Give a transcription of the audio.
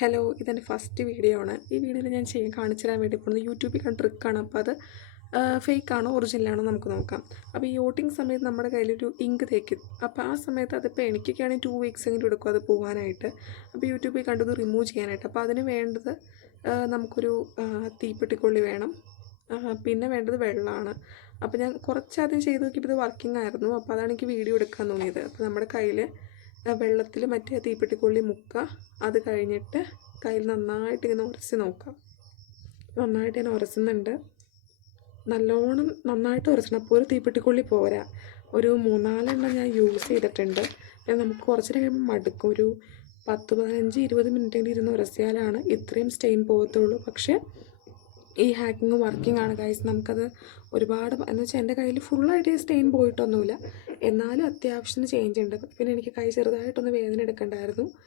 Hello, ഇതെൻ്റെ first video ആണ്. ഈ വീഡിയോയിൽ ഞാൻ കാണിച്ചു തരാൻ വേണ്ടി പോകുന്നത് യൂട്യൂബിൽ കണ്ട ട്രിക്കാണ്. അപ്പോൾ അത് ഫേക്ക് ആണോ ഒറിജിനലാണോ നമുക്ക് നോക്കാം. അപ്പോൾ ഈ വോട്ടിംഗ് സമയത്ത് നമ്മുടെ കയ്യിലൊരു ഇങ്ക് തേക്കും. അപ്പോൾ ആ സമയത്ത് അതിപ്പോൾ എനിക്കൊക്കെയാണെങ്കിൽ 2 വീക്സ് എങ്കിലും എടുക്കും അത് പോകാനായിട്ട്. അപ്പോൾ യൂട്യൂബിൽ കണ്ടത് റിമൂവ് ചെയ്യാനായിട്ട്. അപ്പോൾ അതിന് വേണ്ടത് നമുക്കൊരു തീപ്പെട്ടിക്കൊള്ളി വേണം. പിന്നെ വേണ്ടത് വെള്ളമാണ്. അപ്പോൾ ഞാൻ കുറച്ചാദ്യം ചെയ്ത് നോക്കിയപ്പോൾ ഇത് വർക്കിംഗ് ആയിരുന്നു. അപ്പോൾ അതാണ് എനിക്ക് വീഡിയോ എടുക്കാൻ തോന്നിയത്. അപ്പോൾ നമ്മുടെ കയ്യിൽ വെള്ളത്തിൽ മറ്റേ തീപ്പെട്ടിക്കൊള്ളി മുക്കുക. അത് കഴിഞ്ഞിട്ട് കയ്യിൽ നന്നായിട്ട് ഇങ്ങനെ ഉരച്ച് നോക്കാം. നന്നായിട്ട് ഞാൻ ഉരച്ചുന്നുണ്ട്. നല്ലോണം നന്നായിട്ട് ഉരച്ചണം. അപ്പോൾ ഒരു തീപ്പെട്ടിക്കൊള്ളി പോരാ, ഒരു 3-4 എണ്ണം ഞാൻ യൂസ് ചെയ്തിട്ടുണ്ട്. പിന്നെ നമുക്ക് കുറച്ച് കഴിയുമ്പോൾ മടുക്കും. ഒരു 10-15-20 മിനിറ്റെങ്കിലും ഇരുന്ന് ഉരച്ചാലാണ് ഇത്രയും സ്റ്റെയിൻ പോകത്തുള്ളൂ. പക്ഷേ ഈ ഹാക്കിങ് വർക്കിംഗ് ആണ് ഗൈസ്. നമുക്കത് ഒരുപാട് എന്ന് വെച്ചാൽ എൻ്റെ കയ്യിൽ ഫുള്ളായിട്ട് സ്റ്റെയിൻ പോയിട്ടൊന്നുമില്ല, എന്നാലും അത്യാവശ്യത്തിന് ചേഞ്ച് ഉണ്ട്. പിന്നെ എനിക്ക് കൈ ചെറുതായിട്ടൊന്ന് വേദന എടുക്കണ്ടായിരുന്നു.